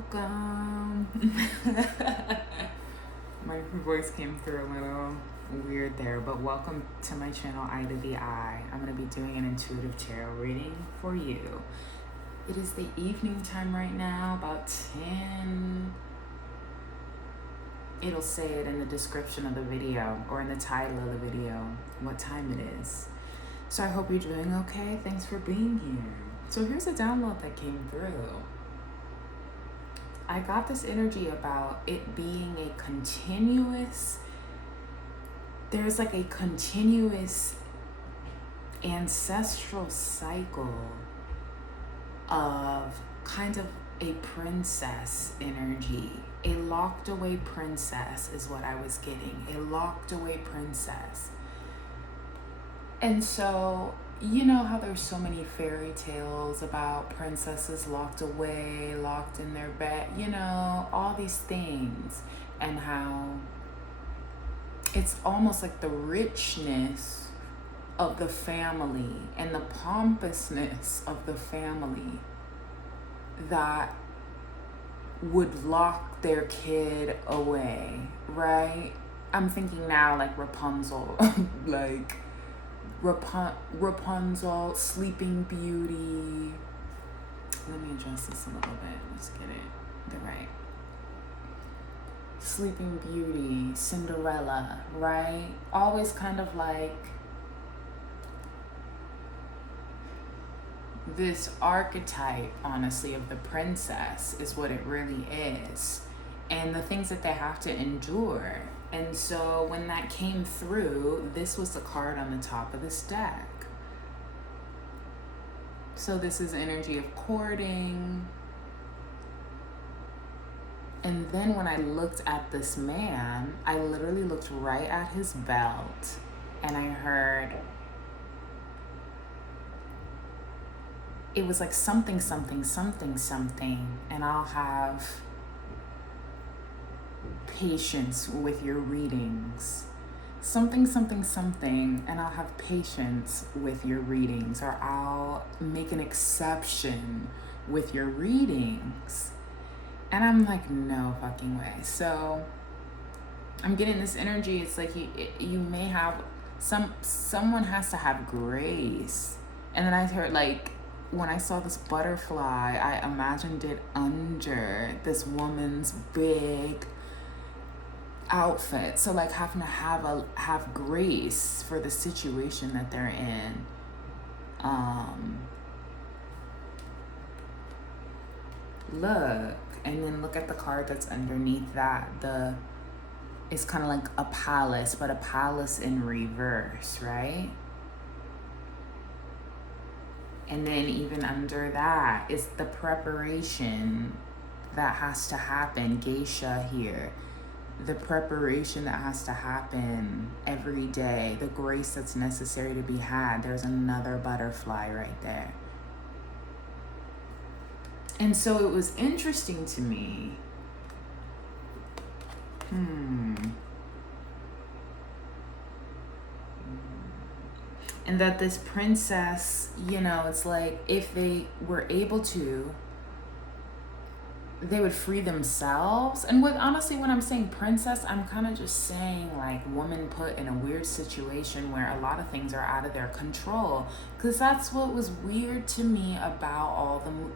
Welcome. My voice came through a little weird there, but welcome to my channel, Ida the I. I'm going to be doing an intuitive tarot reading for you. It is the evening time right now, about 10. It'll say it in the description of the video or in the title of the video what time it is. So I hope you're doing okay. Thanks for being here. So here's a download that came through. I got this energy about it being a continuous, there's like a continuous ancestral cycle of kind of a princess energy. A locked away princess is what I was getting. A locked away princess. And so, you know how there's so many fairy tales about princesses locked away, locked in their bed, you know, all these things, and how it's almost like the richness of the family and the pompousness of the family that would lock their kid away, right? I'm thinking now like Rapunzel, like Rapunzel, Sleeping Beauty. Let me adjust this a little bit. Let's get it the right. Sleeping Beauty, Cinderella, right? Always kind of like this archetype, honestly, of the princess is what it really is. And the things that they have to endure. And so when that came through, this was the card on the top of this deck. So this is energy of courting. And then when I looked at this man, I literally looked right at his belt and I heard, it was like something, something, something, something, and I'll have patience with your readings. Something, something, something, and I'll have patience with your readings, or I'll make an exception with your readings. And I'm like, no fucking way. So I'm getting this energy. It's like you may have, someone has to have grace. And then I heard, like, when I saw this butterfly, I imagined it under this woman's big outfit. So like having to have grace for the situation that they're in. Look, and then look at the card that's underneath that. It's kind of like a palace, but a palace in reverse, right? And then even under that is the preparation that has to happen. Geisha here. The preparation that has to happen every day. The grace that's necessary to be had. There's another butterfly right there. And so it was interesting to me. And that this princess, you know, it's like if they were able to, they would free themselves. And honestly, when I'm saying princess, I'm kind of just saying like woman put in a weird situation where a lot of things are out of their control. Because that's what was weird to me about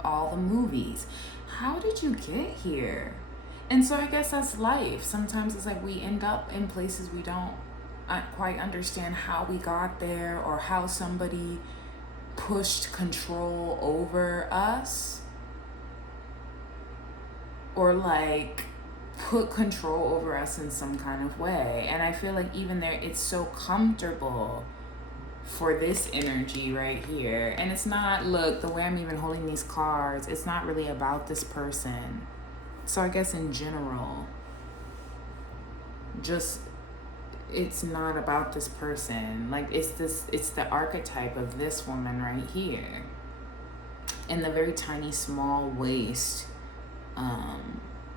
all the movies. How did you get here? And so I guess that's life. Sometimes it's like we end up in places we don't quite understand how we got there, or how somebody pushed control over us, or like put control over us in some kind of way. And I feel like even there, it's so comfortable for this energy right here. And it's not, look, the way I'm even holding these cards, it's not really about this person. So I guess in general, just, it's not about this person. Like it's the archetype of this woman right here. And the very tiny small waist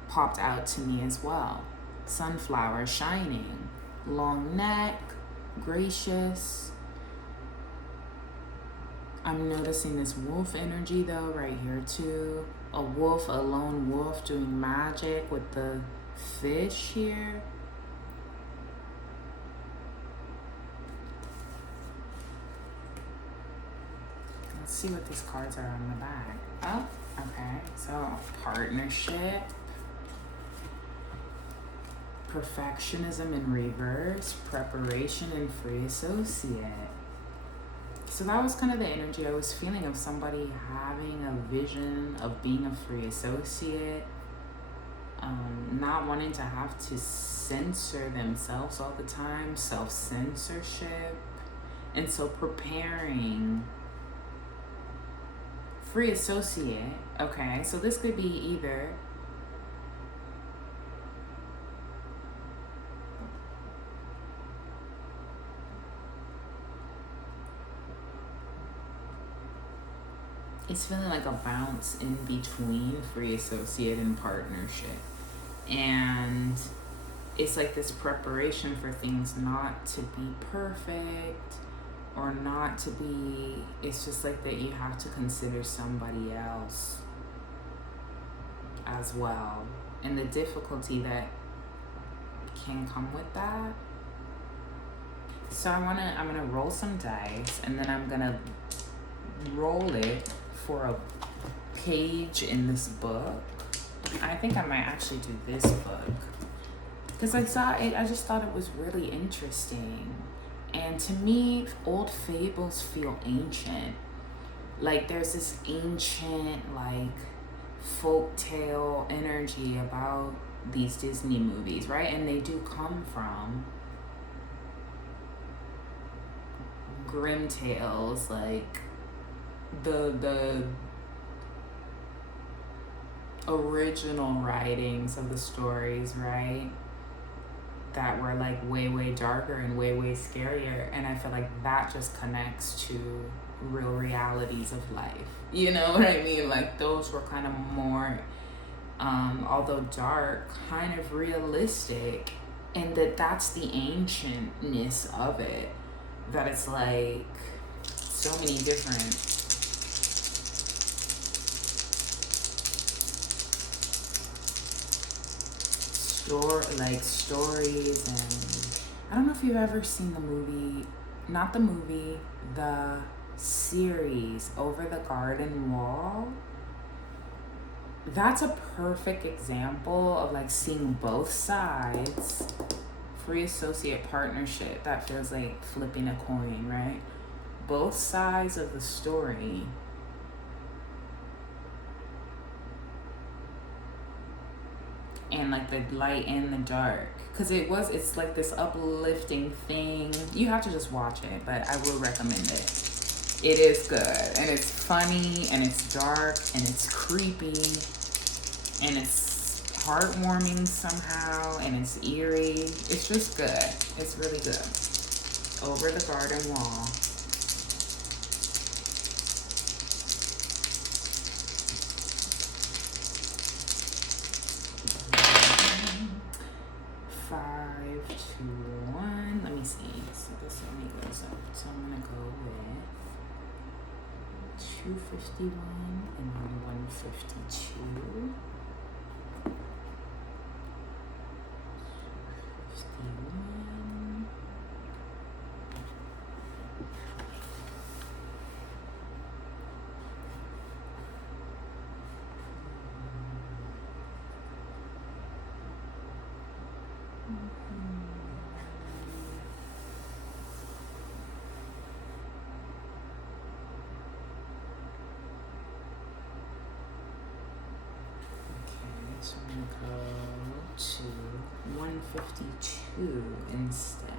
popped out to me as well. Sunflower, shining, long neck, gracious. I'm noticing this wolf energy though right here too. A wolf, a lone wolf doing magic with the fish here. Let's see what these cards are on the back. Oh, okay. So partnership, perfectionism in reverse, preparation, and free associate. So that was kind of the energy I was feeling of somebody having a vision of being a free associate, not wanting to have to censor themselves all the time, self-censorship, and so preparing free associate. Okay, so this could be either it's feeling like a bounce in between free associate and partnership. And it's like this preparation for things not to be perfect or not to be, it's just like that you have to consider somebody else as well. And the difficulty that can come with that. So I'm gonna roll some dice, and then I'm gonna roll it for a page in this book. I think I might actually do this book because I saw it. I just thought it was really interesting, and to me, old fables feel ancient. Like there's this ancient, like folktale energy about these Disney movies, right? And they do come from grim tales, like the original writings of the stories, right? That were like way darker and way scarier. And I feel like that just connects to real realities of life. You know what I mean? Like those were kind of more, although dark, kind of realistic. And that's the ancientness of it. That it's like so many different stories. And I don't know if you've ever seen the movie, not the movie, the series Over the Garden Wall. That's a perfect example of like seeing both sides. Free associate partnership, that feels like flipping a coin, right? Both sides of the story. And like the light and the dark, because it's like this uplifting thing. You have to just watch it, but I will recommend it. It is good, and it's funny, and it's dark, and it's creepy, and it's heartwarming somehow, and it's eerie. It's just good. It's really good. Over the Garden Wall. Let me see. So this only goes up. So I'm gonna go with 251 and then 152. 51. So I'm going to go to 152 instead.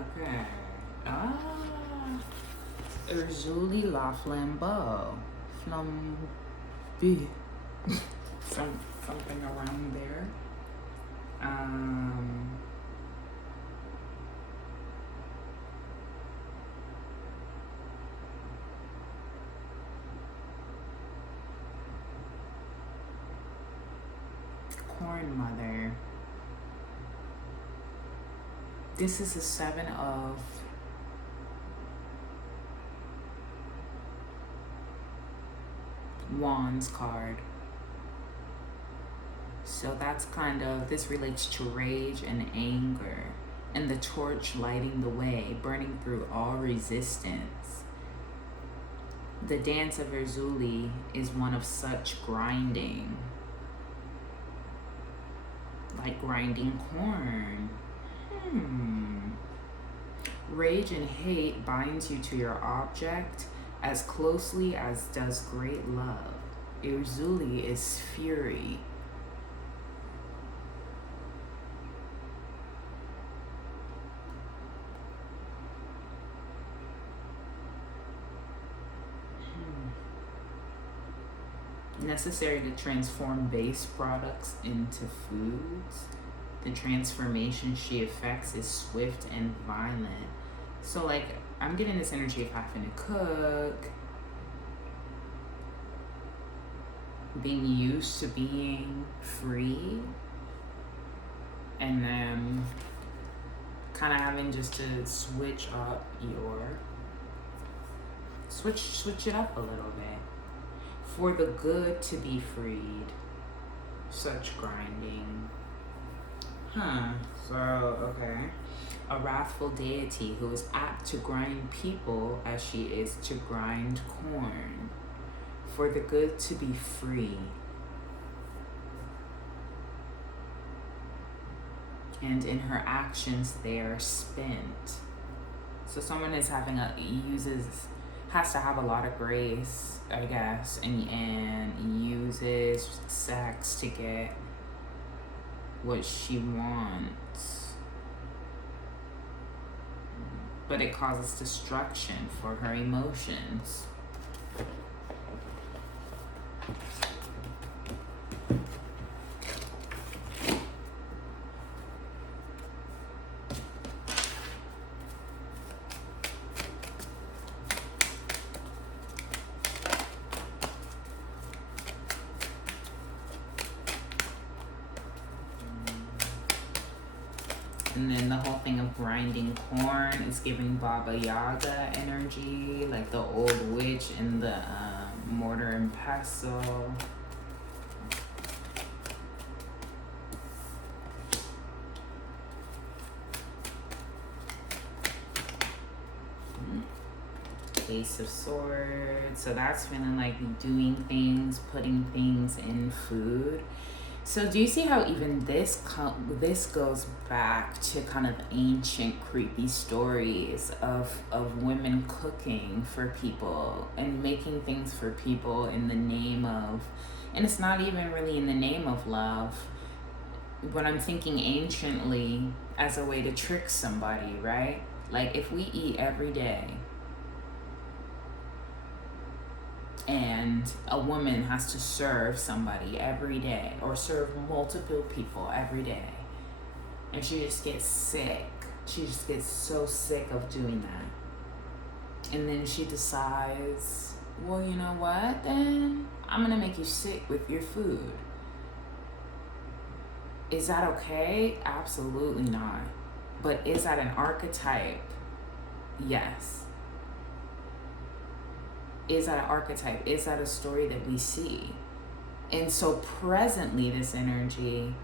Okay. Urzuli la flambeau. Flambe. Something around there. This is a 7 of Wands card. So that's kind of, this relates to rage and anger, and the torch lighting the way, burning through all resistance. The dance of Erzuli is one of such grinding, like grinding corn. Rage and hate binds you to your object as closely as does great love. Erzuli is fury. Necessary to transform base products into foods. The transformation she effects is swift and violent. So like, I'm getting this energy of having to cook, being used to being free, and then kind of having just to switch it up a little bit. For the good to be freed. Such grinding. So, okay. A wrathful deity who is apt to grind people as she is to grind corn. For the good to be free. And in her actions they are spent. So someone is has to have a lot of grace, I guess, and uses sex to get what she wants. But it causes destruction for her emotions. And then the whole thing of grinding corn is giving Baba Yaga energy, like the old witch in the mortar and pestle. Ace of Swords. So that's feeling like doing things, putting things in food. So do you see how even this goes back to kind of ancient creepy stories of women cooking for people and making things for people in the name of, and it's not even really in the name of love, but I'm thinking anciently as a way to trick somebody, right? Like if we eat every day and a woman has to serve somebody every day or serve multiple people every day, and she just gets sick. She just gets so sick of doing that. And then she decides, well, you know what, then I'm gonna make you sick with your food. Is that okay? Absolutely not. But is that an archetype? Yes. Is that an archetype? Is that a story that we see? And so presently, this energy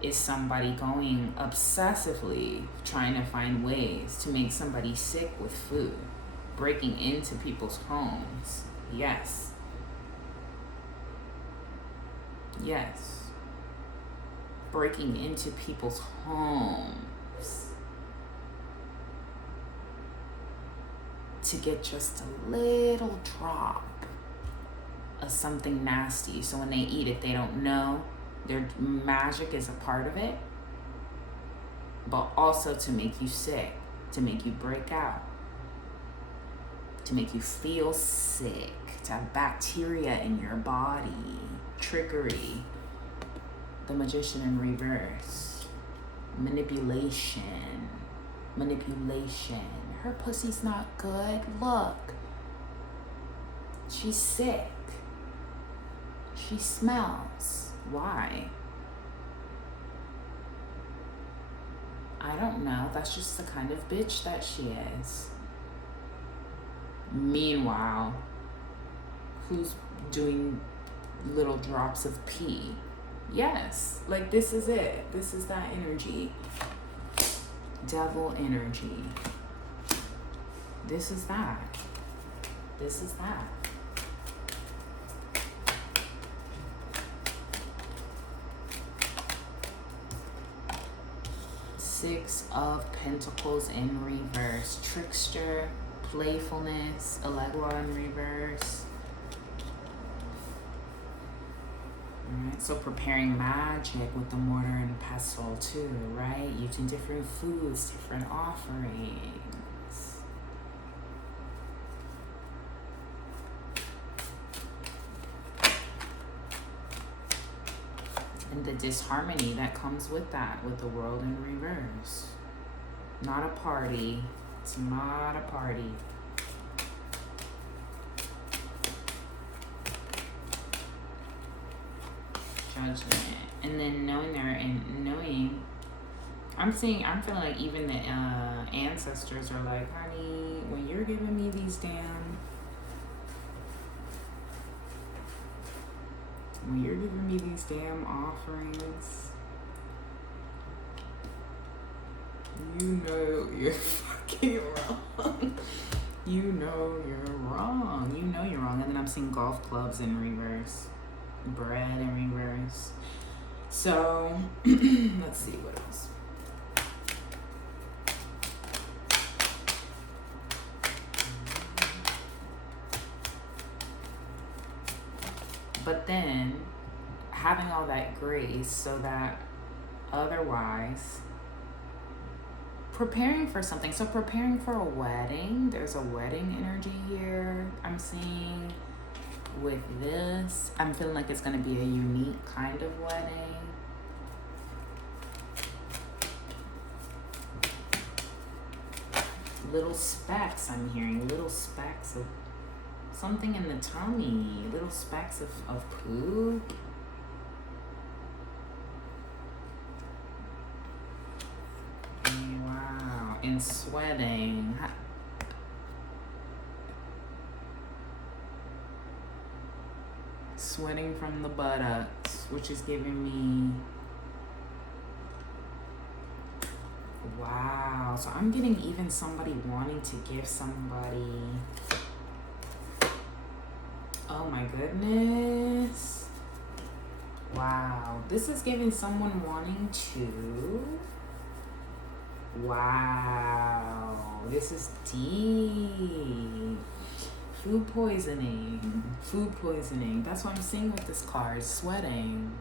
is somebody going obsessively trying to find ways to make somebody sick with food, breaking into people's homes. Yes. Yes. Breaking into people's homes to get just a little drop of something nasty. So when they eat it, they don't know. Their magic is a part of it, but also to make you sick, to make you break out, to make you feel sick, to have bacteria in your body, trickery, the Magician in reverse, manipulation. Her pussy's not good. Look, she's sick. She smells. Why? I I don't know. That's just the kind of bitch that she is. Meanwhile, who's doing little drops of pee? Yes, like this is it. This is that energy. Devil energy. This is that. This is that. Six of Pentacles in reverse. Trickster, playfulness, Allegra in reverse. Alright, so preparing magic with the mortar and pestle too, right? Using different foods, different offerings. And the disharmony that comes with that, with the world in reverse. Not a party. It's not a party. Judgment. And then knowing there and knowing, I'm feeling like even the ancestors are like, honey, when you're giving me these damn offerings, you know you're fucking wrong. You know you're wrong. You know you're wrong. And then I'm seeing golf clubs in reverse. Bread in reverse. So, let's see what else. But then, having all that grace so that otherwise, preparing for something. So preparing for a wedding. There's a wedding energy here I'm seeing with this. I'm feeling like it's going to be a unique kind of wedding. Little specks I'm hearing. Little specks of something in the tummy. Little specks of poop. Wow. And sweating. Sweating from the buttocks, which is giving me, wow. So I'm getting even somebody wanting to give somebody, oh my goodness. Wow. This is giving someone wanting to, wow. This is deep. Food poisoning. That's what I'm seeing with this card. Sweating.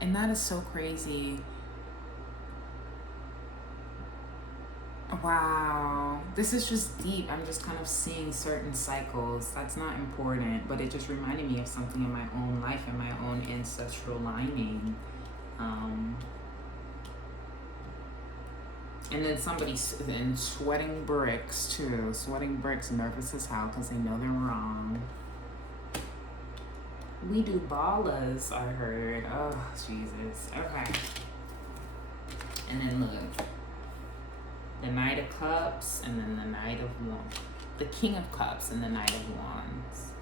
And that is so crazy. Wow. This is just deep. I'm just kind of seeing certain cycles. That's not important, but it just reminded me of something in my own life and my own ancestral lining. And then somebody's sweating bricks too. Sweating bricks, nervous as hell because they know they're wrong. We do ballas, I heard. Oh, Jesus. Okay. And then look. The Knight of Cups and then the Knight of Wands. The King of Cups and the Knight of Wands.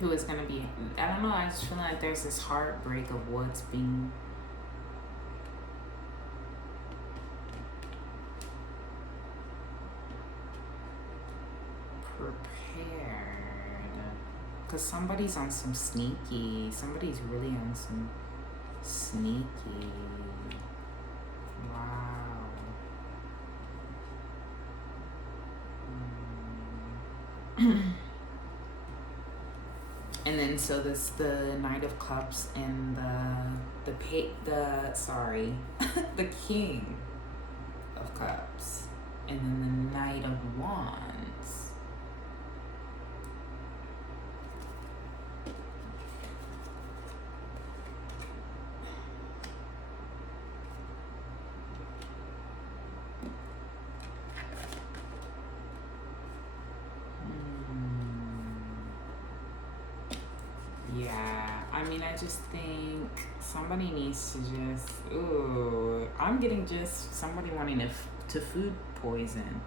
Who is going to be, I don't know, I just feel like there's this heartbreak of what's being prepared. Because somebody's on some sneaky, somebody's really on some sneaky. Wow. And then so this the Knight of Cups and the King of Cups, and then the Knight of Wands. Yeah, I mean, I just think somebody needs to just, I'm getting just somebody wanting to food poison,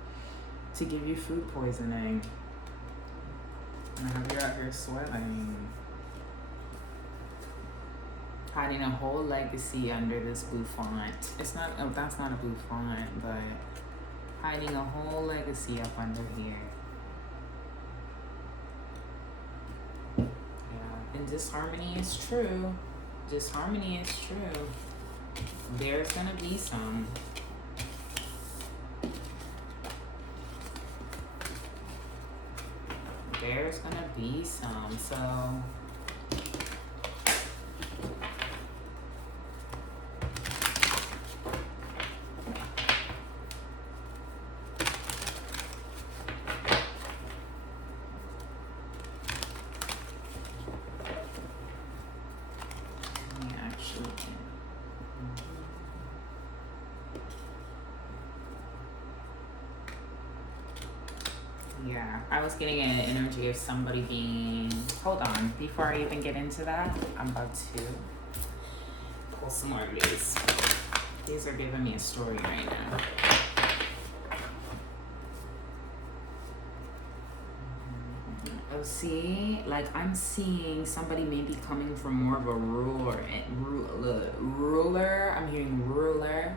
to give you food poisoning, and have you out here sweating, hiding a whole legacy under this bouffant. It's not, that's not a bouffant, but hiding a whole legacy up under here. And disharmony is true. Disharmony is true. There's gonna be some. There's gonna be some. So yeah, I was getting an energy of somebody being, hold on, before I even get into that, I'm about to pull some more of these. These are giving me a story right now. Oh, see, like I'm seeing somebody maybe coming from more of a ruler. I'm hearing ruler.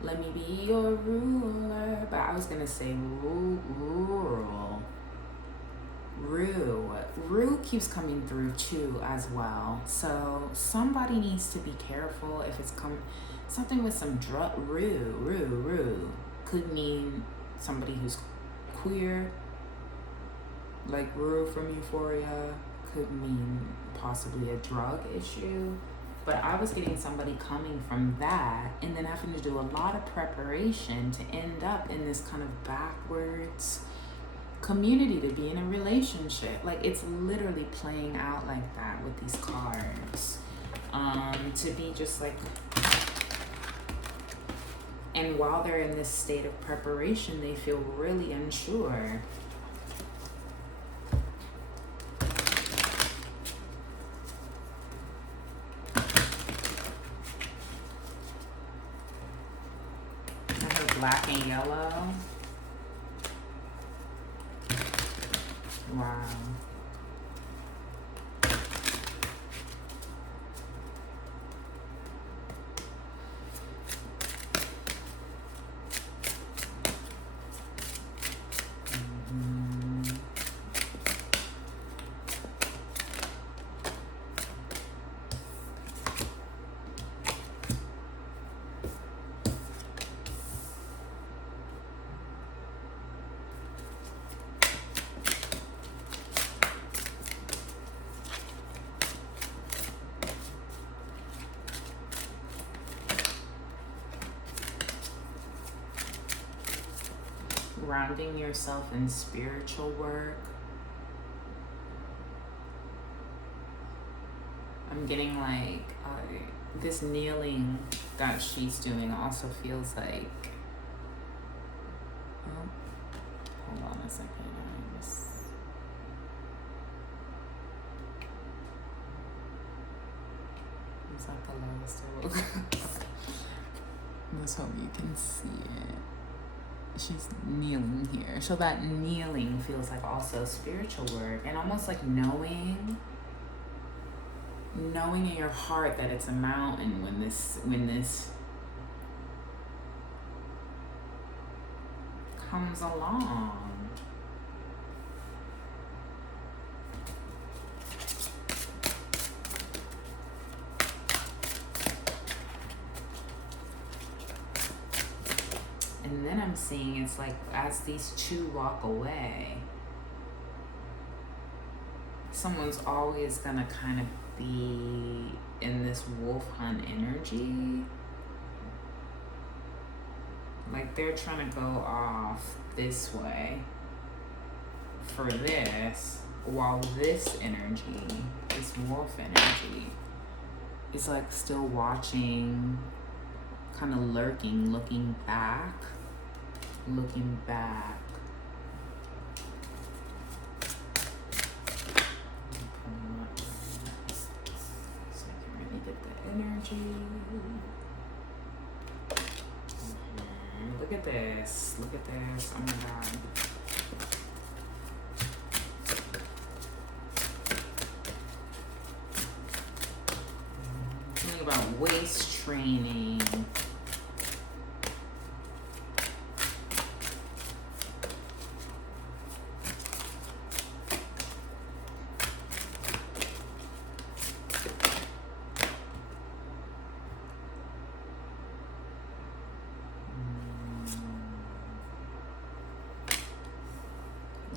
Let me be your ruler. But I was gonna say rural. Rue keeps coming through too as well. So somebody needs to be careful if it's something with some rue could mean somebody who's queer, like Rue from Euphoria, could mean possibly a drug issue. But I was getting somebody coming from that and then having to do a lot of preparation to end up in this kind of backwards community, to be in a relationship. Like, it's literally playing out like that with these cards. To be just like, and while they're in this state of preparation, they feel really unsure. Black and yellow. Wow. Grounding yourself in spiritual work. I'm getting like this kneeling that she's doing also feels like, oh, hold on a second. Is that the lowest I will go? Let's hope you can see it. She's kneeling here. So that kneeling feels like also spiritual work, and almost like knowing in your heart that it's a mountain when this comes along. And then I'm seeing it's like as these two walk away, someone's always gonna kind of be in this wolf hunt energy. Like they're trying to go off this way for this, while this energy, this wolf energy, is like still watching, kind of lurking, looking back. So I can really get the energy. Look at this. Oh my god. Something about waist training.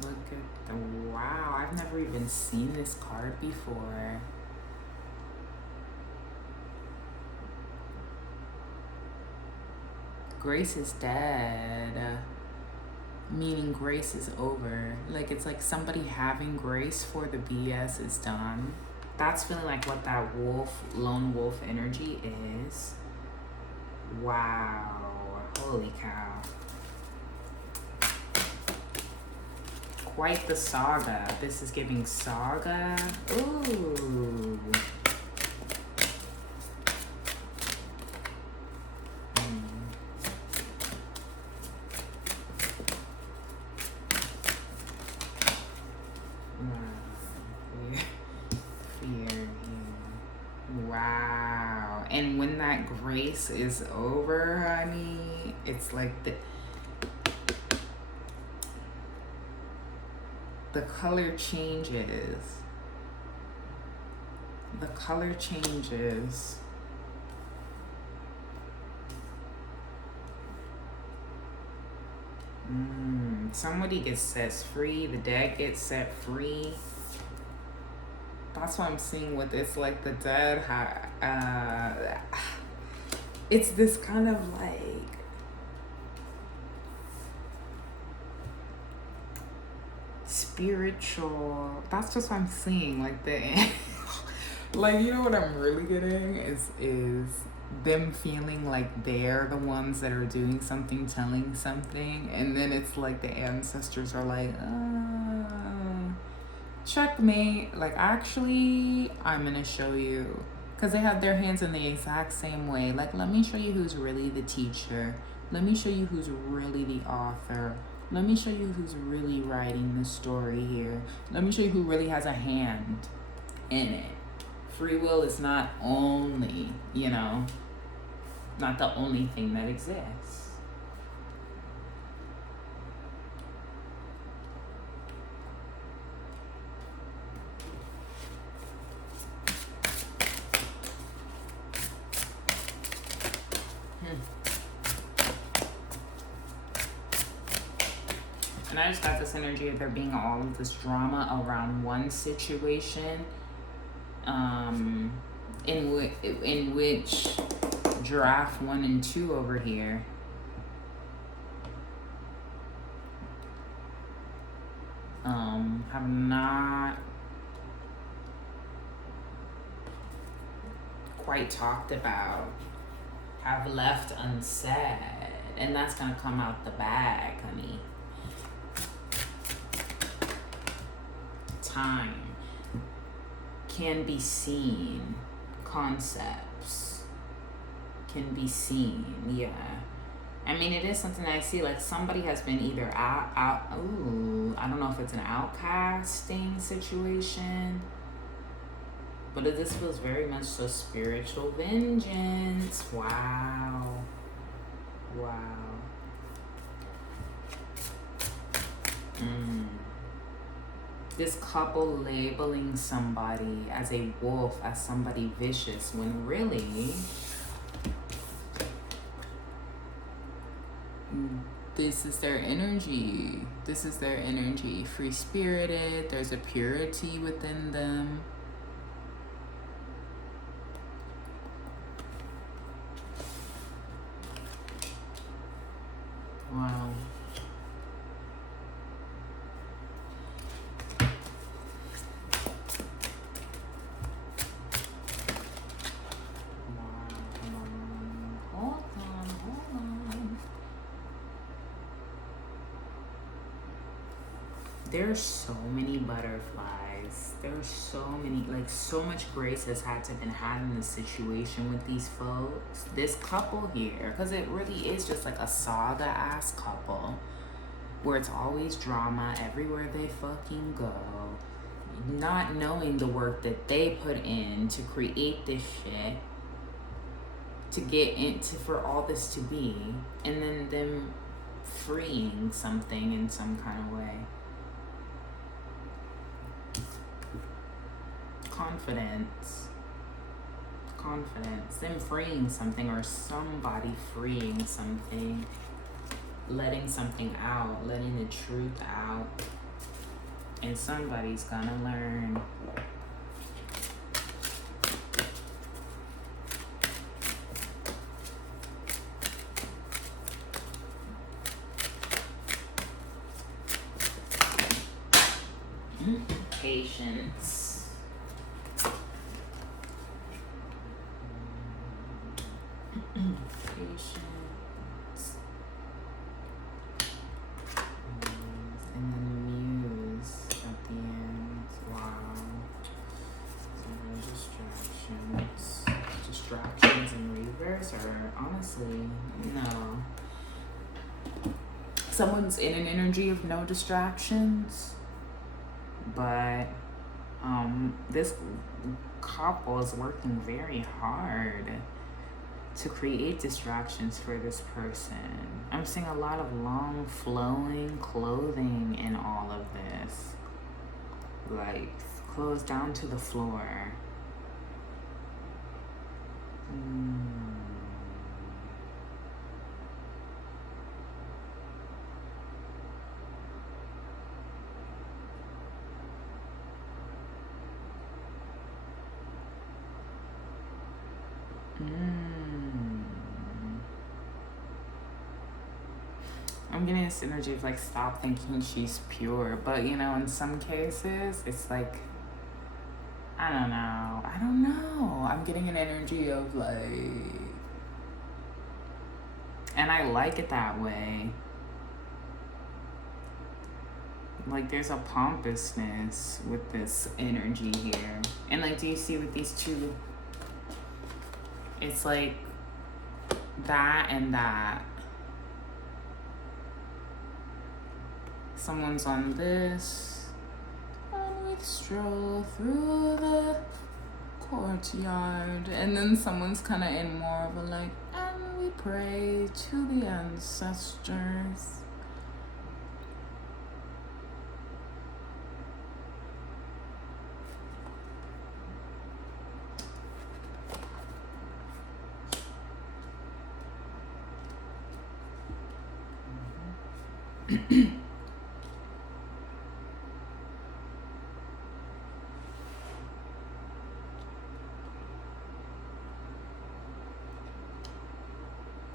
Look at the, wow, I've never even seen this card before. Grace is dead, meaning grace is over. Like it's like somebody having grace for the BS is done. That's feeling like what that wolf, lone wolf energy is. Wow, holy cow. Quite the saga. This is giving saga. Ooh. Fear. Wow. And when that grace is over, honey, it's like the color changes. The color changes. Somebody gets set free. The dead gets set free. That's what I'm seeing with it's like the dead. It's this kind of like spiritual. That's just what I'm seeing. Like like, you know what I'm really getting is them feeling like they're the ones that are doing something, telling something, and then it's like the ancestors are like, checkmate. Like, actually, I'm gonna show you, because they have their hands in the exact same way. Like, let me show you who's really the teacher. Let me show you who's really the author. Let me show you who's really writing the story here. Let me show you who really has a hand in it. Free will is not only, not the only thing that exists. And I just got this energy of there being all of this drama around one situation, in which giraffe 1 and 2 over here have not quite talked about, have left unsaid, and that's gonna come out the bag, honey. Time can be seen, concepts can be seen, yeah. I mean, it is something that I see, like somebody has been either I don't know if it's an outcasting situation, but this feels very much so spiritual vengeance. Wow. This couple labeling somebody as a wolf, as somebody vicious, when really this is their energy. This is their energy. Free-spirited. There's a purity within them. there's so many butterflies. There's so many, like, so much grace has had to been had in this situation with these folks. This couple here, because it really is just like a saga ass couple where it's always drama everywhere they fucking go, not knowing the work that they put in to create this shit, to get into, for all this to be, and then them freeing something in some kind of way. Confidence, them freeing something, or somebody freeing something, letting something out, letting the truth out, and somebody's gonna learn. Patience. Patience. And then muse at the end. Wow. So distractions. Distractions in reverse, or honestly, no. Someone's in an energy of no distractions, but this couple is working very hard to create distractions for this person. I'm seeing a lot of long flowing clothing in all of this, like clothes down to the floor. I'm getting this energy of like, stop thinking she's pure. But you know, in some cases, it's like, I don't know. I'm getting an energy of like, and I like it that way. Like, there's a pompousness with this energy here. And like, do you see with these two? It's like that and that. Someone's on this, and we stroll through the courtyard, and then someone's kind of in more of a like, and we pray to the ancestors.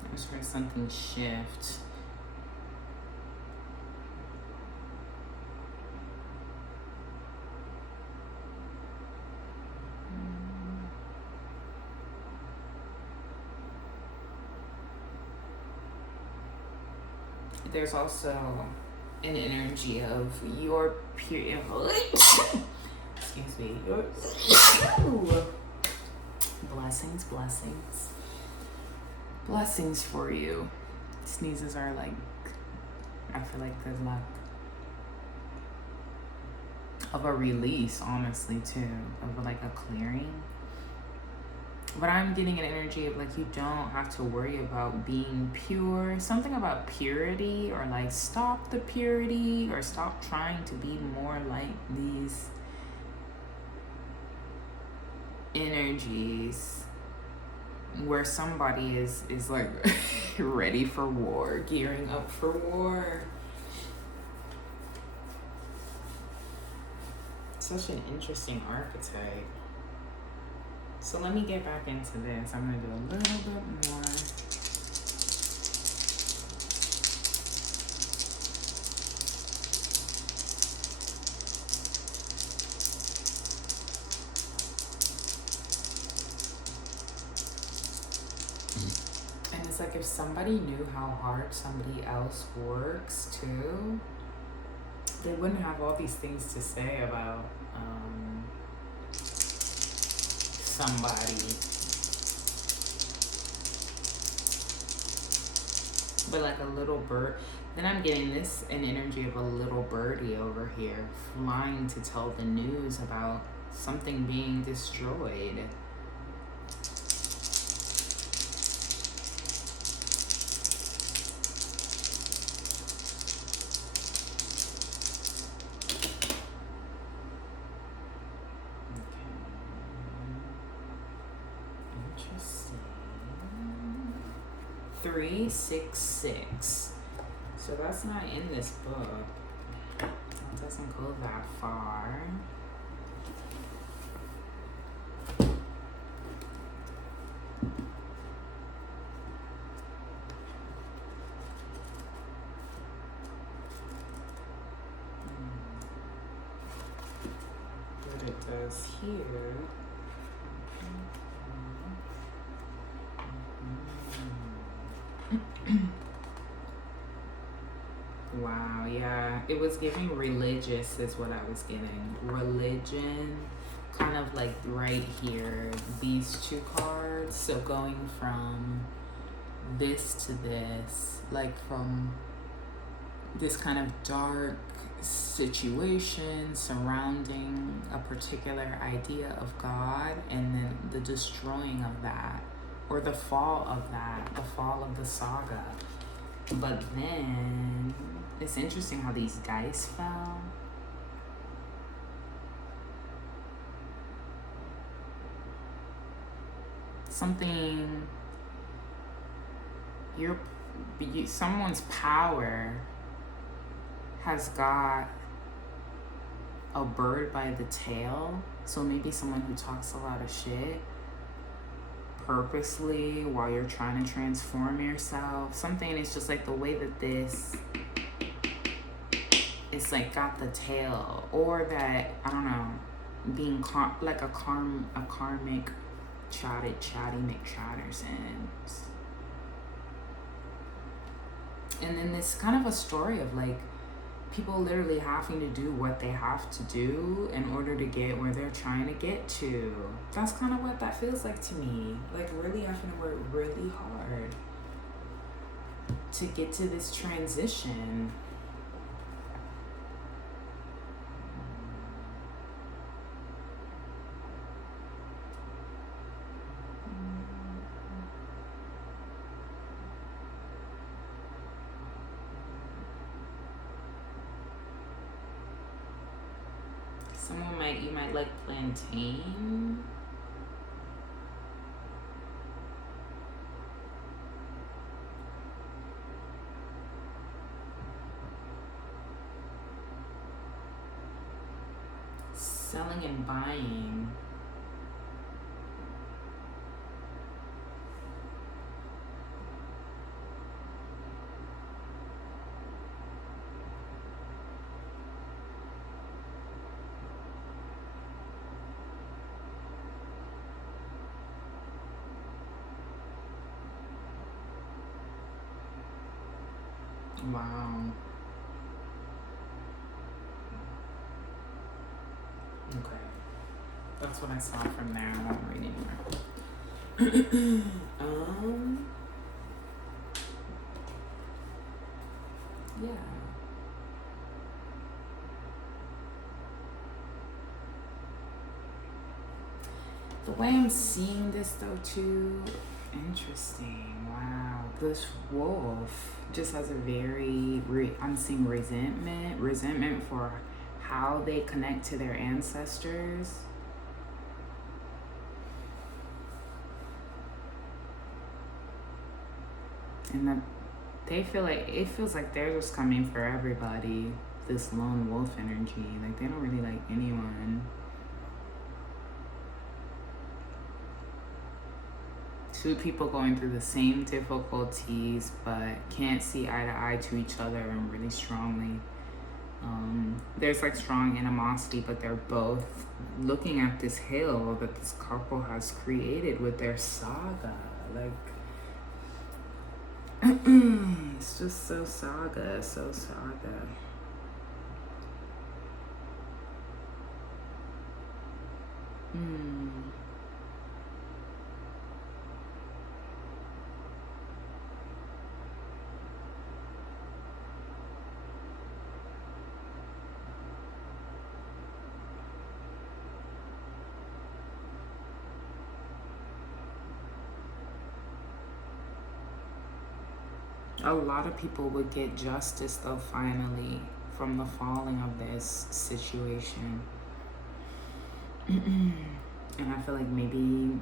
I'm just heard something shift. There's also an energy of your pure, excuse me, your blessings for you. Sneezes are like, I feel like good luck. Of a release, honestly, too, of like a clearing. But I'm getting an energy of like, you don't have to worry about being pure. Something about purity, or like stop the purity, or stop trying to be more like these energies where somebody is like ready for war, gearing up for war. Such an interesting archetype. So let me get back into this. I'm going to do a little bit more. And it's like, if somebody knew how hard somebody else works too, they wouldn't have all these things to say about somebody. But like a little bird, then I'm getting an energy of a little birdie over here flying to tell the news about something being destroyed. Interesting. 366. So that's not in this book. It doesn't go that far. What it does here. Wow, yeah. It was giving religious is what I was getting. Religion, kind of like right here, these two cards. So going from this to this, like from this kind of dark situation surrounding a particular idea of God, and then the destroying of that, or the fall of that, the fall of the saga. But then it's interesting how these dice fell. Something, someone's power has got a bird by the tail. So maybe someone who talks a lot of shit purposely while you're trying to transform yourself. Something is just like the way that this is like got the tail, or that, I don't know, being like a karmic chatty McChatterson. And then this kind of a story of like people literally having to do what they have to do in order to get where they're trying to get to. That's kind of what that feels like to me. Like really having to work really hard to get to this transition. You might like plantain. Selling and buying. Wow. Okay. That's what I saw from there. I won't read anymore. Yeah. The way I'm seeing this though too, interesting. Wow. This wolf just has a very, I'm seeing resentment for how they connect to their ancestors. And that they feel like, it feels like they're just coming for everybody, this lone wolf energy. Like they don't really like anyone. Two people going through the same difficulties but can't see eye to eye to each other, and really strongly. There's like strong animosity, but they're both looking at this hill that this couple has created with their saga. Like, it's just so saga. Mm. A lot of people would get justice though finally from the falling of this situation. And I feel like maybe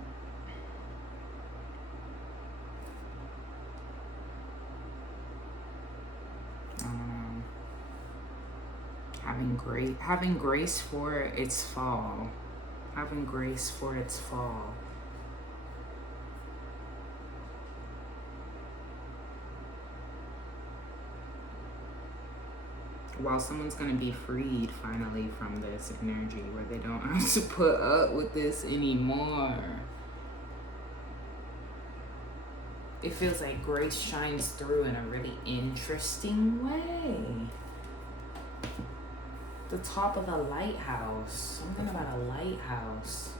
I don't know, having grace for its fall. Having grace for its fall. While someone's gonna be freed finally from this energy where they don't have to put up with this anymore. It feels like grace shines through in a really interesting way. The top of the lighthouse. Something about a lighthouse.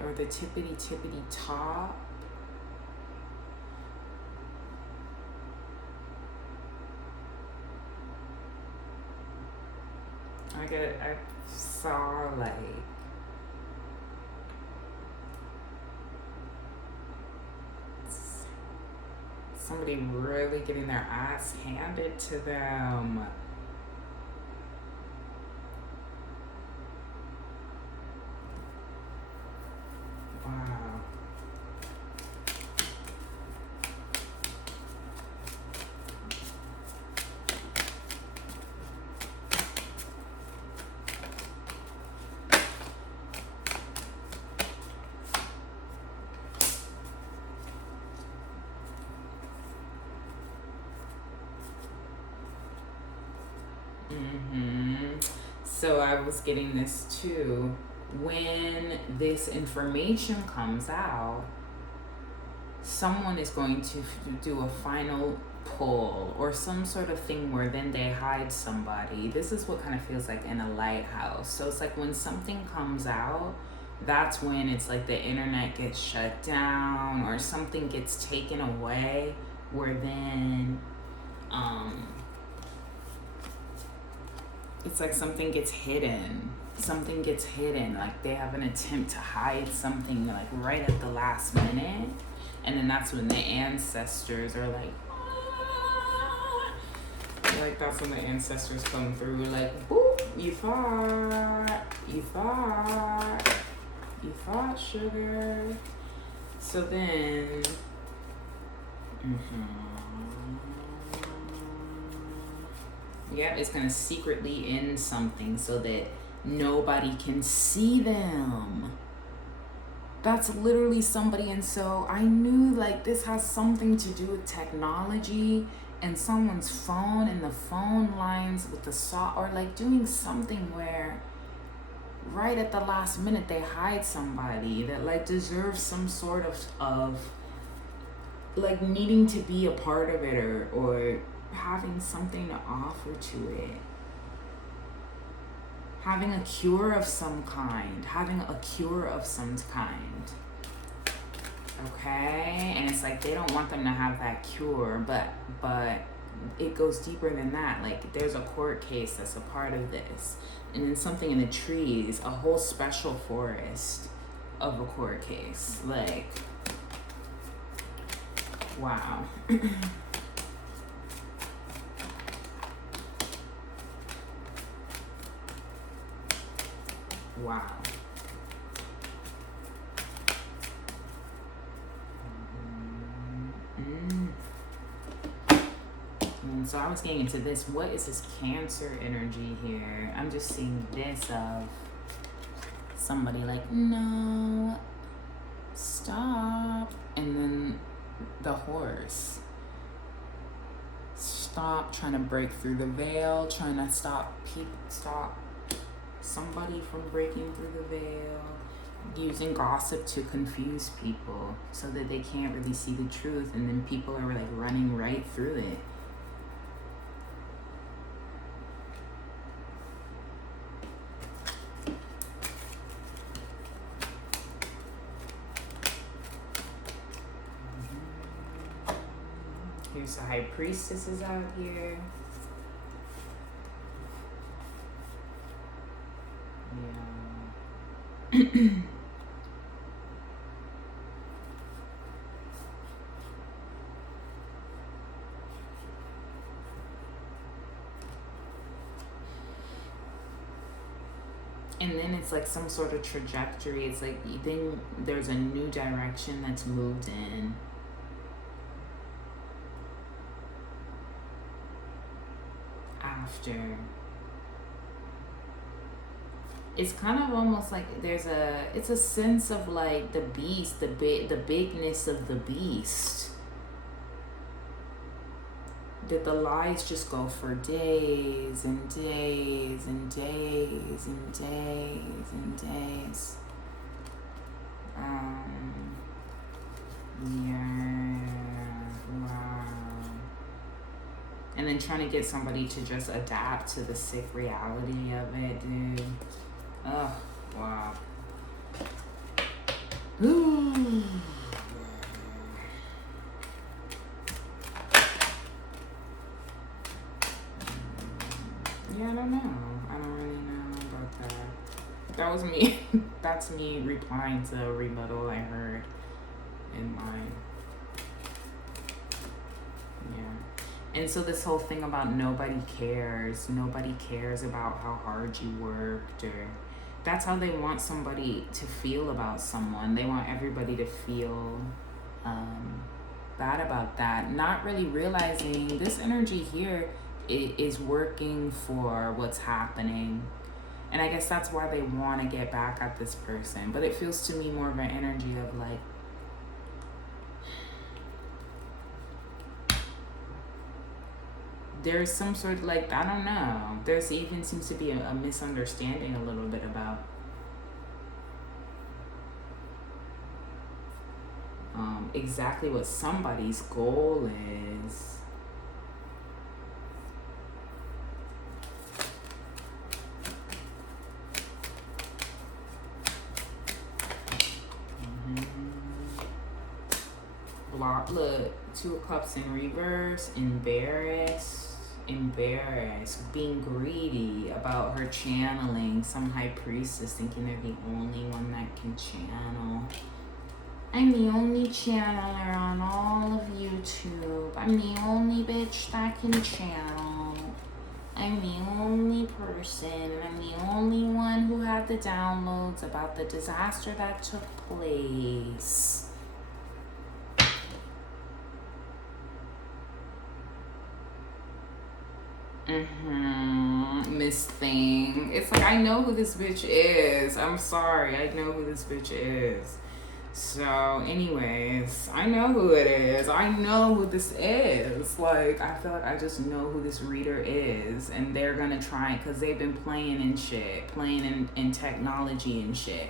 Or the tippity top. I saw like somebody really getting their ass handed to them. Wow. So I was getting this too. When this information comes out, someone is going to do a final pull or some sort of thing where then they hide somebody. This is what kind of feels like in a lighthouse. So it's like when something comes out, that's when it's like the internet gets shut down or something gets taken away, where then it's like something gets hidden. Something gets hidden. Like they have an attempt to hide something like right at the last minute. And then that's when the ancestors are like, ah! Like that's when the ancestors come through like, boop, you thought, sugar. So then, yeah, it's gonna secretly end something so that nobody can see them. That's literally somebody. And so I knew like this has something to do with technology and someone's phone and the phone lines with the saw, or like doing something where right at the last minute they hide somebody that like deserves some sort of like needing to be a part of it, or having something to offer to it, having a cure of some kind, okay? And it's like they don't want them to have that cure, but it goes deeper than that. Like there's a court case that's a part of this, and then something in the trees, a whole special forest of a court case. Like, wow. Wow. And so I was getting into this. What is this Cancer energy here? I'm just seeing this of somebody like, no, stop. And then the horse. Stop trying to break through the veil, trying to stop somebody from breaking through the veil. using gossip to confuse people so that they can't really see the truth, and then people are like running right through it. Here's the high priestesses out here. Yeah. And then it's like some sort of trajectory. It's like then there's a new direction that's moved in. After. It's kind of almost like it's a sense of like the beast, the bigness of the beast. That the lies just go for days and days and days and days and days. Yeah, wow. And then trying to get somebody to just adapt to the sick reality of it, dude. Oh, wow. Ooh. Yeah, I don't know. I don't really know about that. That was me. That's me replying to a rebuttal I heard in mine. Yeah. And so this whole thing about nobody cares about how hard you worked, or that's how they want somebody to feel about someone. They want everybody to feel bad about that, not really realizing this energy here is working for what's happening. And I guess that's why they want to get back at this person. But it feels to me more of an energy of like, there's some sort of like, I don't know. There's even seems to be a misunderstanding a little bit about exactly what somebody's goal is. Look, Two of Cups in reverse, embarrassed, being greedy about her channeling. Some high priestess thinking they're the only one that can channel. I'm the only channeler on all of YouTube. I'm the only bitch that can channel. I'm the only person. I'm the only one who had the downloads about the disaster that took place. Miss Thing. It's like, I know who this bitch is. I'm sorry. I know who this bitch is. So, anyways, I know who it is. I know who this is. Like, I feel like I just know who this reader is. And they're gonna try, because they've been playing in shit. Playing in technology and shit.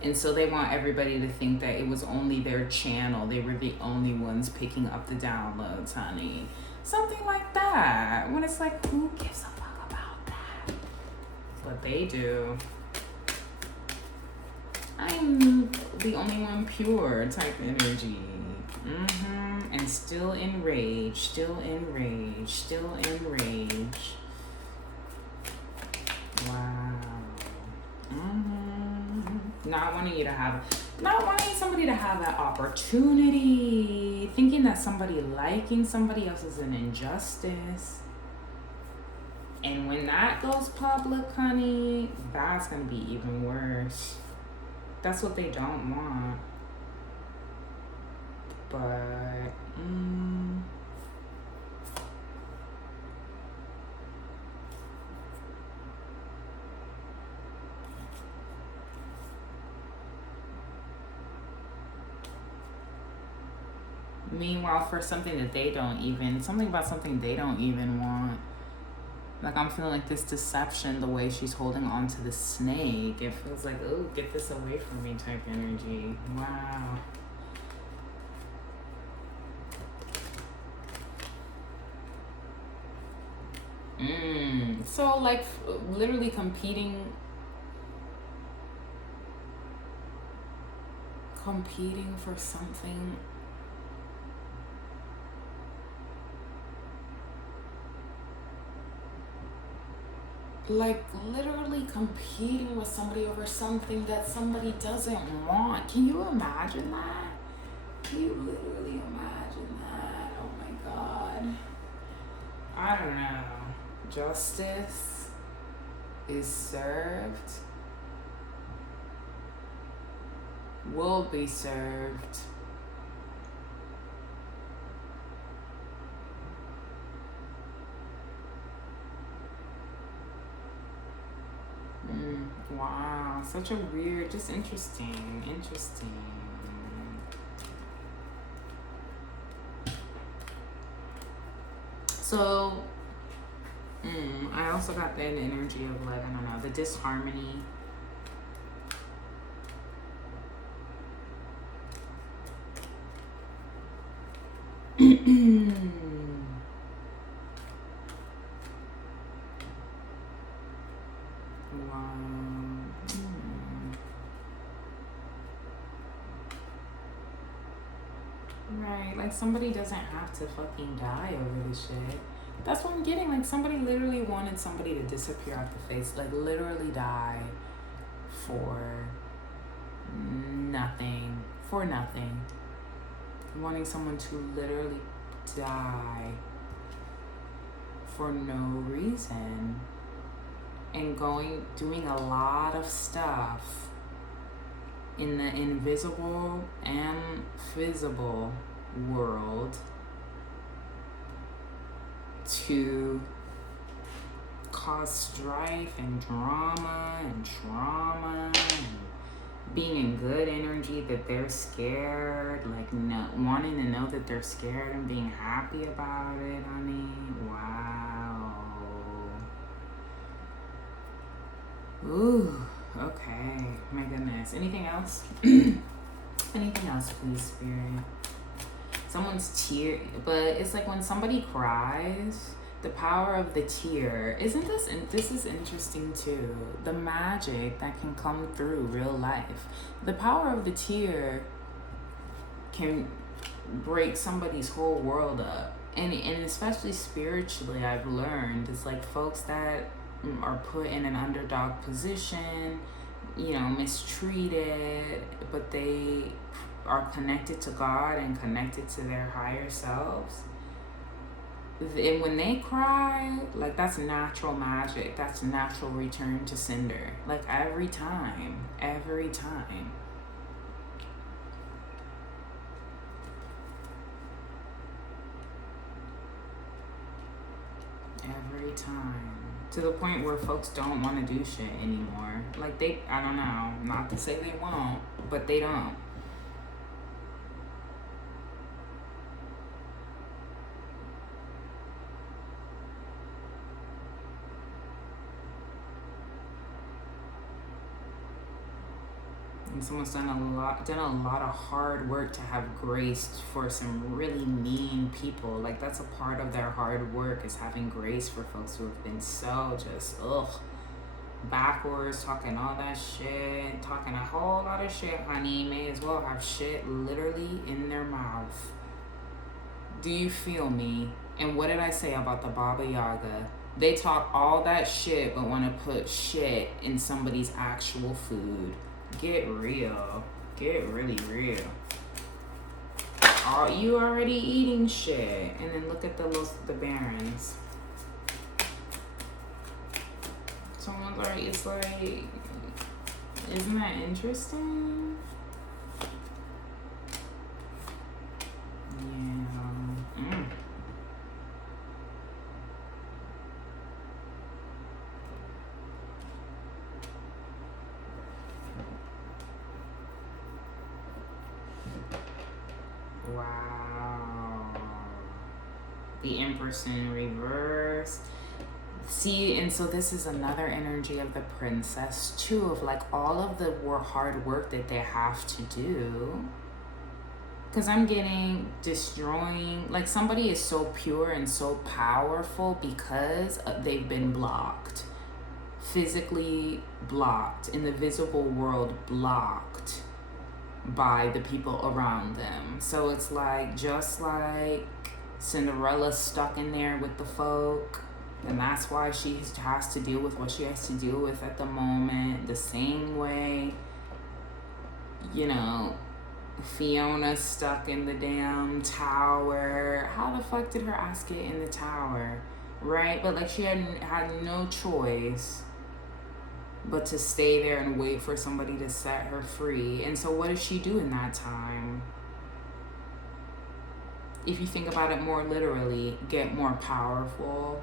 And so they want everybody to think that it was only their channel. They were the only ones picking up the downloads, honey. Something like that. When it's like, who gives a fuck about that? But they do. I'm the only one pure type energy. And still enraged, still enraged, still enraged. Wow. Not wanting somebody to have that opportunity, thinking that somebody liking somebody else is an injustice. And when that goes public, honey, that's gonna be even worse. That's what they don't want. But meanwhile, for something that something about something they don't even want. Like, I'm feeling like this deception, the way she's holding on to the snake, it feels like, oh, get this away from me type energy. Wow. So, like, literally competing for something. Like, literally competing with somebody over something that somebody doesn't want. Can you imagine that? Can you literally imagine that? Oh my God. I don't know. Justice is served, will be served. Wow, such a weird, just interesting. So, I also got that energy of, like, I don't know, the disharmony. Wow. Right, like, somebody doesn't have to fucking die over this shit. That's what I'm getting. Like, somebody literally wanted somebody to disappear off the face, like, literally die for nothing. Wanting someone to literally die for no reason. And doing a lot of stuff in the invisible and visible world to cause strife and drama and trauma and being in good energy that they're scared, like, wanting to know that they're scared and being happy about it, honey. Wow. Ooh, okay. My goodness. Anything else? Anything else, please, Spirit? Someone's tear, but it's like when somebody cries, the power of the tear. Isn't this, this is interesting too, the magic that can come through real life. The power of the tear can break somebody's whole world up. And especially spiritually, I've learned, it's like folks that are put in an underdog position, mistreated, but they are connected to God and connected to their higher selves. And when they cry, like, that's natural magic. That's natural return to sender. Like, every time. Every time. To the point where folks don't want to do shit anymore. Like, I don't know, not to say they won't, but they don't. And someone's done a lot of hard work to have grace for some really mean people. Like, that's a part of their hard work, is having grace for folks who have been so just backwards, talking all that shit, talking a whole lot of shit, honey. May as well have shit literally in their mouth. Do you feel me? And what did I say about the Baba Yaga? They talk all that shit but want to put shit in somebody's actual food. Get real. Get really real. You already eating shit. And then look at the barons. Someone's like, it's like, isn't that interesting? Yeah. Wow. The Empress in reverse. See, and so this is another energy of the princess too, of like all of the hard work that they have to do. Because I'm getting destroying, like somebody is so pure and so powerful because they've been blocked, physically blocked, in the visible world blocked by the people around them. So it's like, just like Cinderella stuck in there with the folk, and that's why she has to deal with what she has to deal with at the moment. The same way, you know, Fiona stuck in the damn tower. How the fuck did her ass get in the tower? Right? But like she had no choice but to stay there and wait for somebody to set her free. And so what does she do in that time? If you think about it more literally, get more powerful,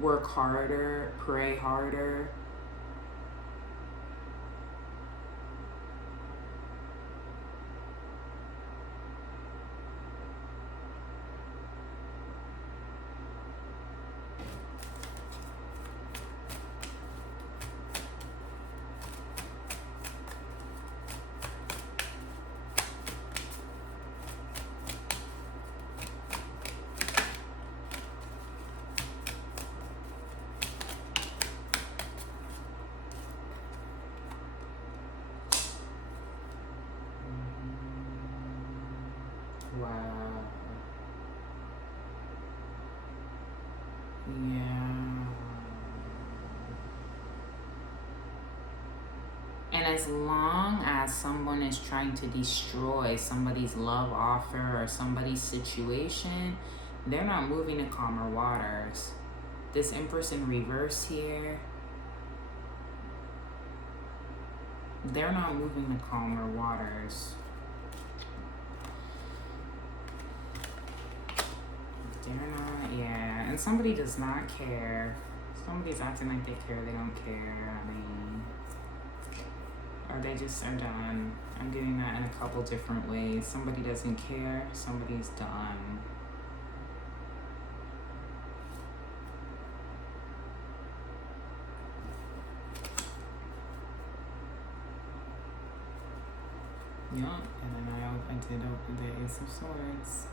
work harder, pray harder. Wow. Yeah. And as long as someone is trying to destroy somebody's love offer or somebody's situation, they're not moving to calmer waters. This Empress in reverse here, they're not moving to calmer waters. They're not, yeah. And somebody does not care. Somebody's acting like they care, they don't care. I mean, or they just are done. I'm getting that in a couple different ways. Somebody doesn't care, somebody's done. Yup, and then I did open the Ace of Swords.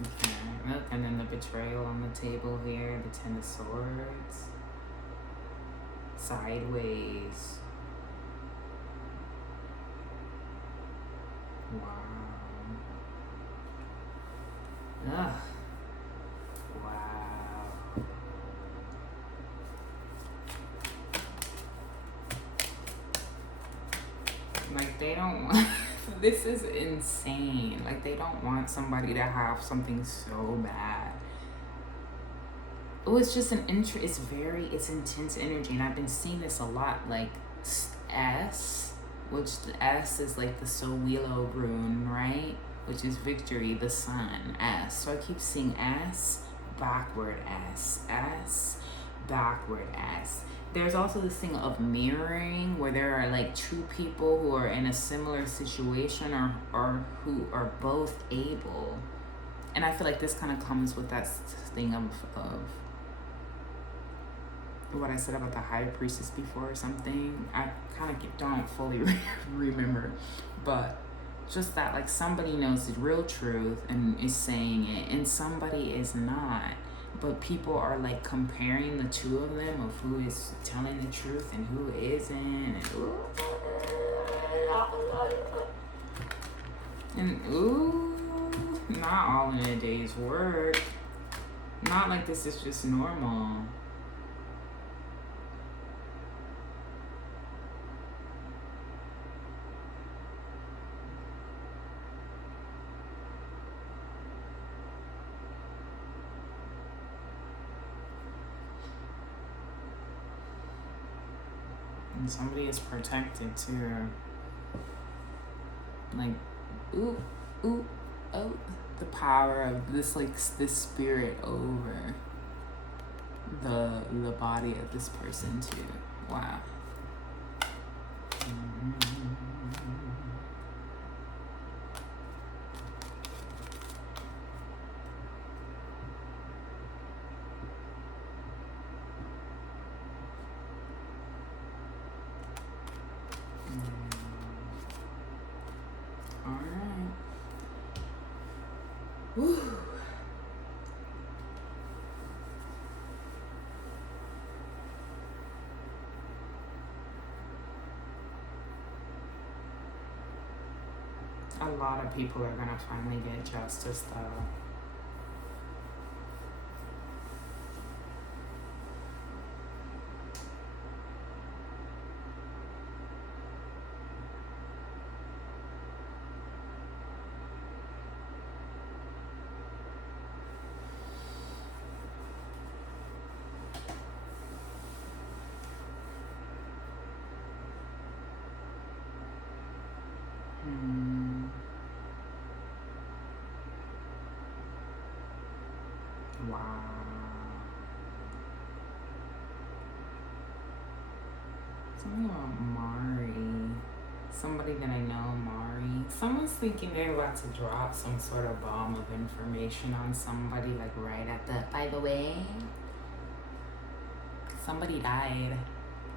Okay, look, and then the betrayal on the table here, the Ten of Swords. Sideways. Wow. Ugh. Wow. Like they don't want this is insane. Like they don't want somebody to have something so bad. Oh, it's just it's intense energy, and I've been seeing this a lot. Like S, which the S is like the Sowilo rune, right? Which is victory, the sun, S. So I keep seeing S, backward S, S, backward S. There's also this thing of mirroring, where there are like two people who are in a similar situation or who are both able. And I feel like this kind of comes with that thing of what I said about the high priestess before or something. I kind of don't fully remember, but just that like somebody knows the real truth and is saying it, and somebody is not. But people are like comparing the two of them, of who is telling the truth and who isn't. And ooh, not all in a day's work. Not like this is just normal. And somebody is protected too. Like, ooh, ooh, Oh, the power of this, like, this spirit over the body of this person too. Wow. All right. Woo. A lot of people are gonna finally get justice, though. Wow. Something about Mari. Somebody that I know, Mari. Someone's thinking they're about to drop some sort of bomb of information on somebody, like right at the, by the way, somebody died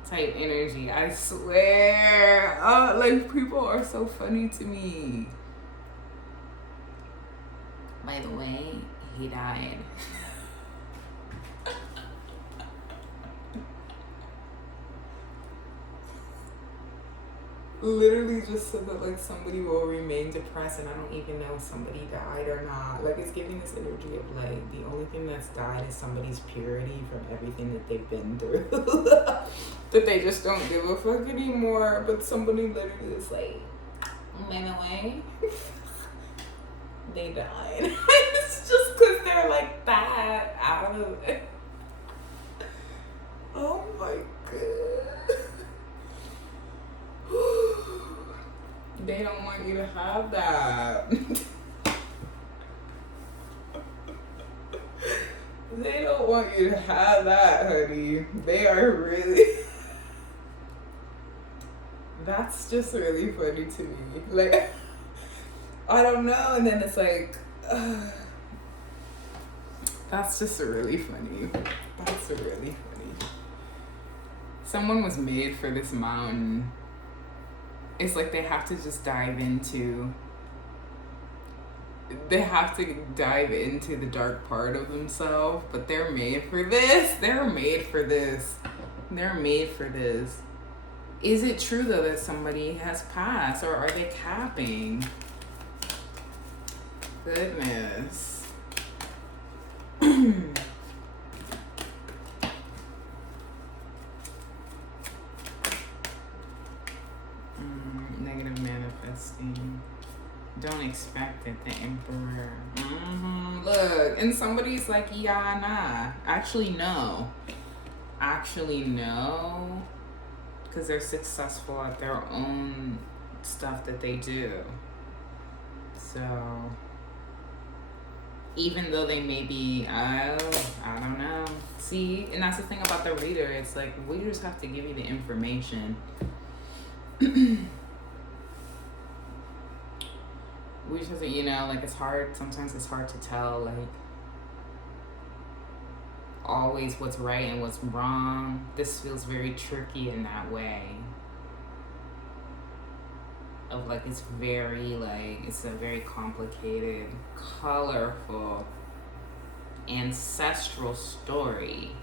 type energy. I swear. Oh, like, people are so funny to me. By the way, he died. Literally just said that, like, somebody will remain depressed, and I don't even know if somebody died or not. Like, it's giving this energy of, like, the only thing that's died is somebody's purity from everything that they've been through. That they just don't give a fuck anymore. But somebody literally is like, by the way, they died. It's just because they're like that out of it. Oh my god. They don't want you to have that. They don't want you to have that, honey. They are really... That's just really funny to me. Like, I don't know. And then it's like, that's just really funny. That's really funny. Someone was made for this mountain. It's like they have to just dive into the dark part of themselves, but they're made for this. They're made for this. They're made for this. Is it true, though, that somebody has passed, or are they capping? Goodness. Negative manifesting. Don't expect it, the Emperor. Look, and somebody's like, yeah, nah. Actually, no. Because they're successful at their own stuff that they do. So, even though they may be, I don't know. See, and that's the thing about the reader. It's like, we just have to give you the information. We just have to, like, it's hard. Sometimes it's hard to tell, like, always what's right and what's wrong. This feels very tricky in that way. Of, like, it's very, like, it's a very complicated, colorful, ancestral story.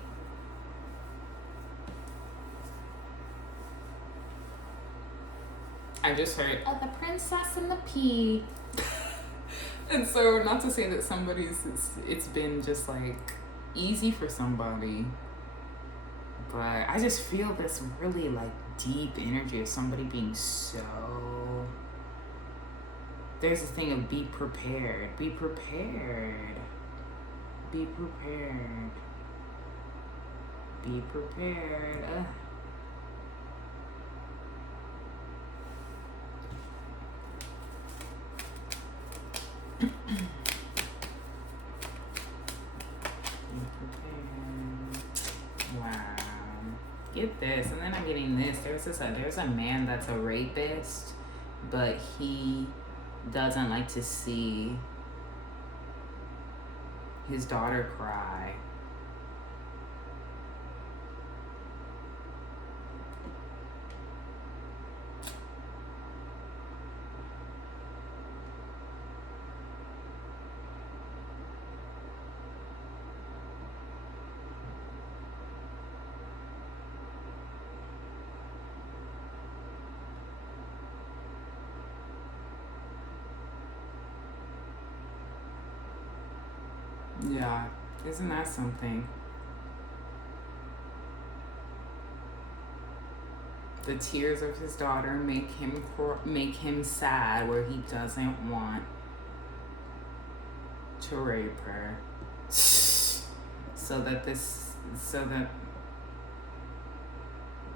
I just heard, oh, the princess and the pea. And so, not to say that it's been just, like, easy for somebody, but I just feel this really, like, deep energy of somebody being so... There's this thing of be prepared. Be prepared. Be prepared. Be prepared. get this, and then I'm getting this. There's a man that's a rapist, but he doesn't like to see his daughter cry. Yeah, isn't that something? The tears of his daughter make him sad, where he doesn't want to rape her. So that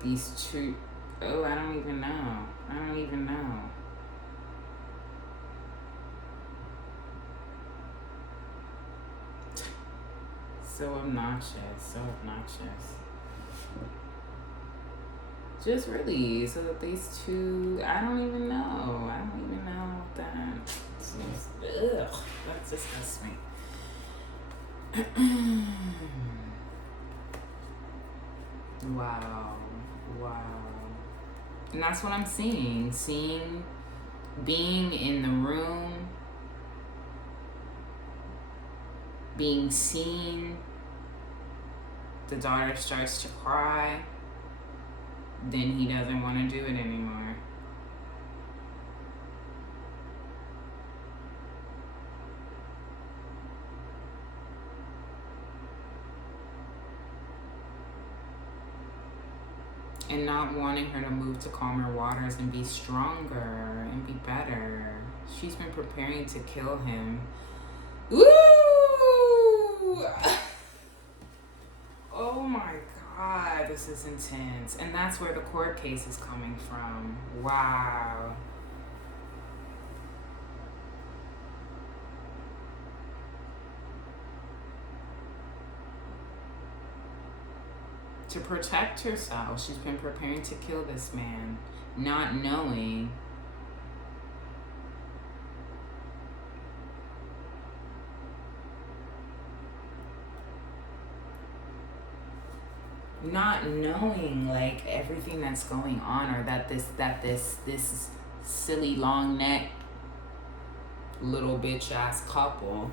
these two, oh, I don't even know. So obnoxious. Just really, so that these two, I don't even know that. Ugh, that disgusts me. Wow. And that's what I'm seeing. Being in the room, being seen, the daughter starts to cry, then he doesn't want to do it anymore. And not wanting her to move to calmer waters and be stronger and be better. She's been preparing to kill him. Woo! Oh my God, this is intense. And that's where the court case is coming from. Wow. To protect herself, she's been preparing to kill this man, not knowing like everything that's going on, or that this silly long neck little bitch ass couple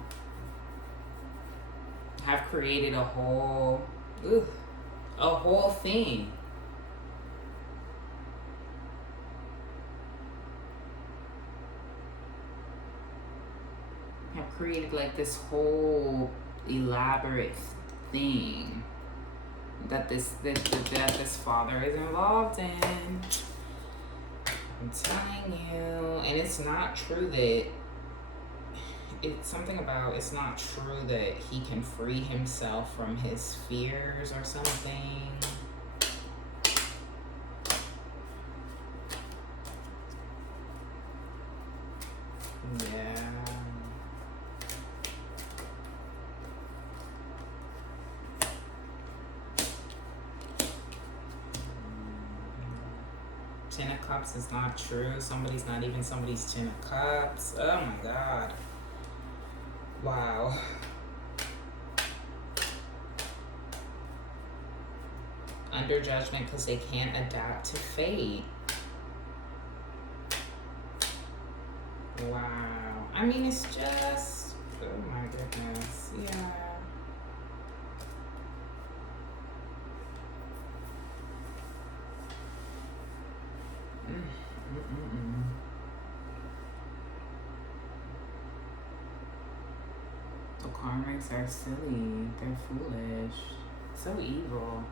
have created a whole thing. Have created like this whole elaborate thing that this father is involved in. I'm telling you, and it's not true that it's not true that he can free himself from his fears or something. Yeah. Ten of Cups is not true. Somebody's not even somebody's Ten of Cups. Oh my God. Wow. Under judgment because they can't adapt to fate. Wow. I mean, it's just, oh my goodness. Yeah. The karmics are silly. They're foolish. So evil.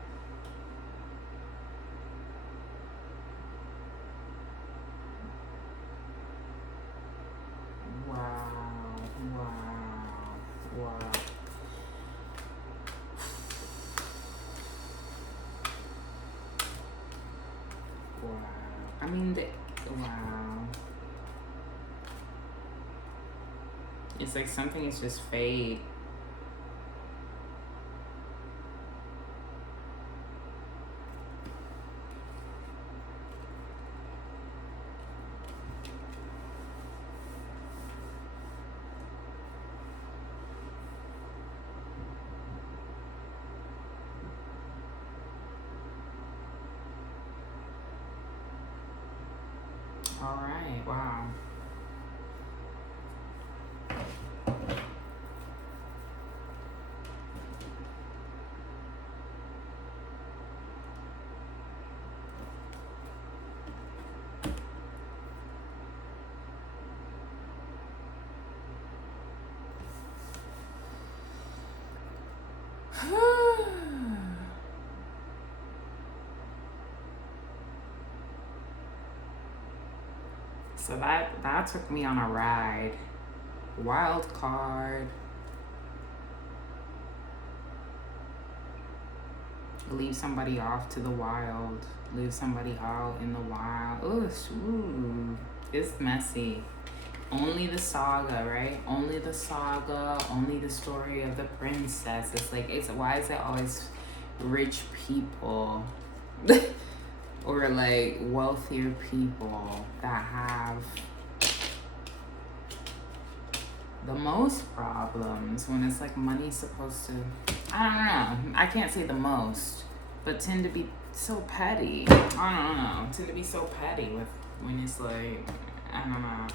I mean, wow. It's like something is just fate. So that took me on a ride. Wild card. Leave somebody off to the wild. Leave somebody out in the wild. Ooh, it's messy. Only the saga, right? Only the saga, only the story of the princess. It's like, why is it always rich people or like wealthier people that have the most problems when it's like money's supposed to, I don't know, I can't say the most, but tend to be so petty. I don't know, tend to be so petty with when it's like, I don't know.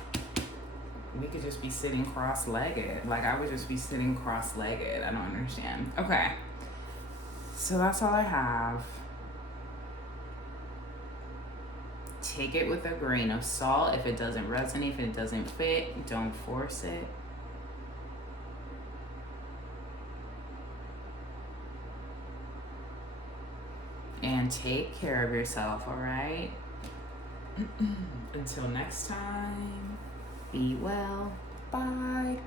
We could just be sitting cross-legged. Like, I would just be sitting cross-legged. I don't understand. Okay. So that's all I have. Take it with a grain of salt. If it doesn't resonate, if it doesn't fit, don't force it. And take care of yourself, all right? Until next time, be well. Bye.